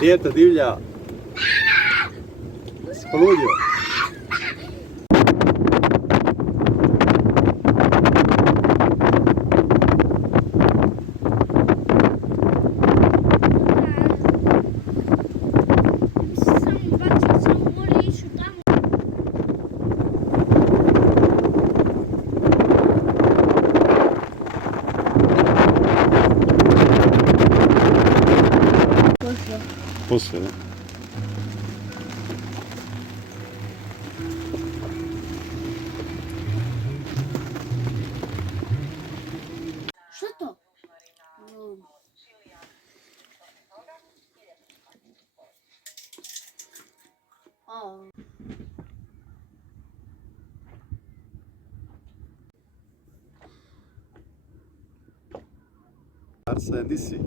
Dijete divlja. Si poludio? Posle, ne? Što to? Arsen, di si?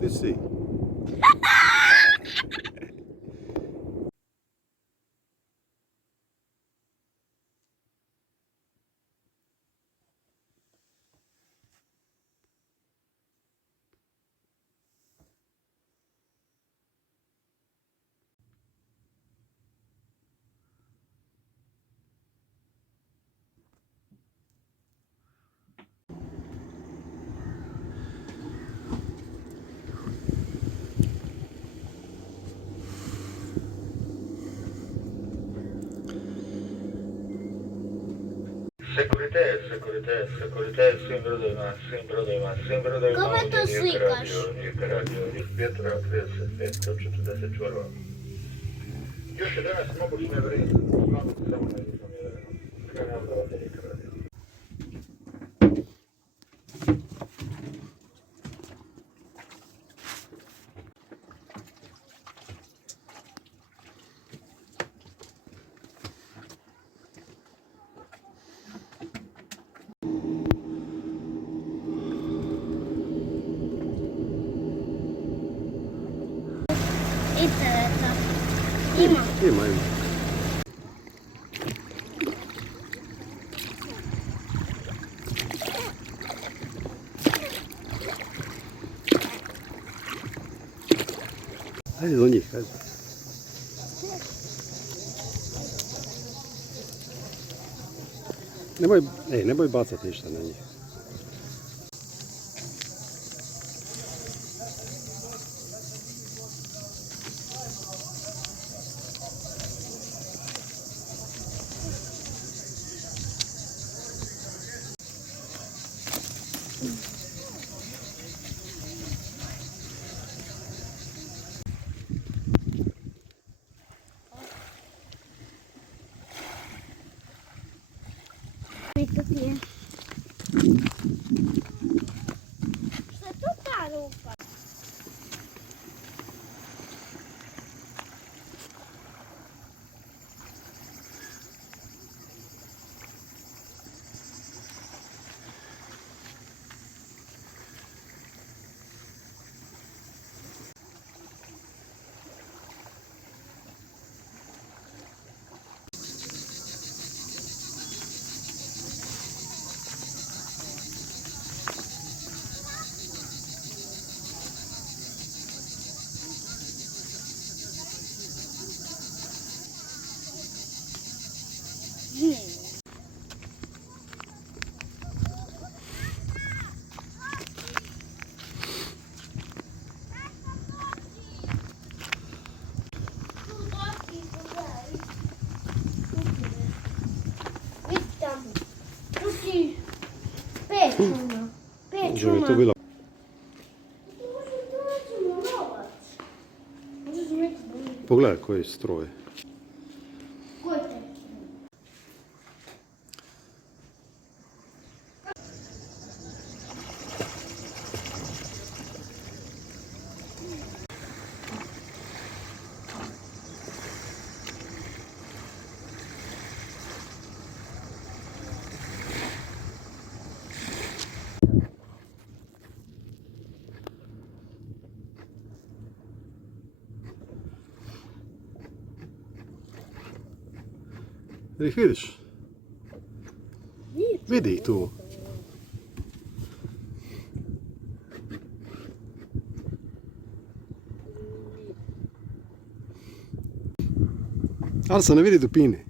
Di si? Sekurite, svim brodovima. Kome to slikaš? Vjetra 35 do 40 čvorova. Još je danas moguće vrijeme, samo na jednom jedenom. Krajnja obrava Rijeka radio. Interneta. Ima. Ima. Ajde do njih, ajde. Nemoj bacati ništa na njih. To ti je. Šta je to ta rupa? Može bi to bilo. Pogledaj koji stroj. Koji te? Jel ih vidiš? Vidi ih tu. Ali se ne vidi dupine.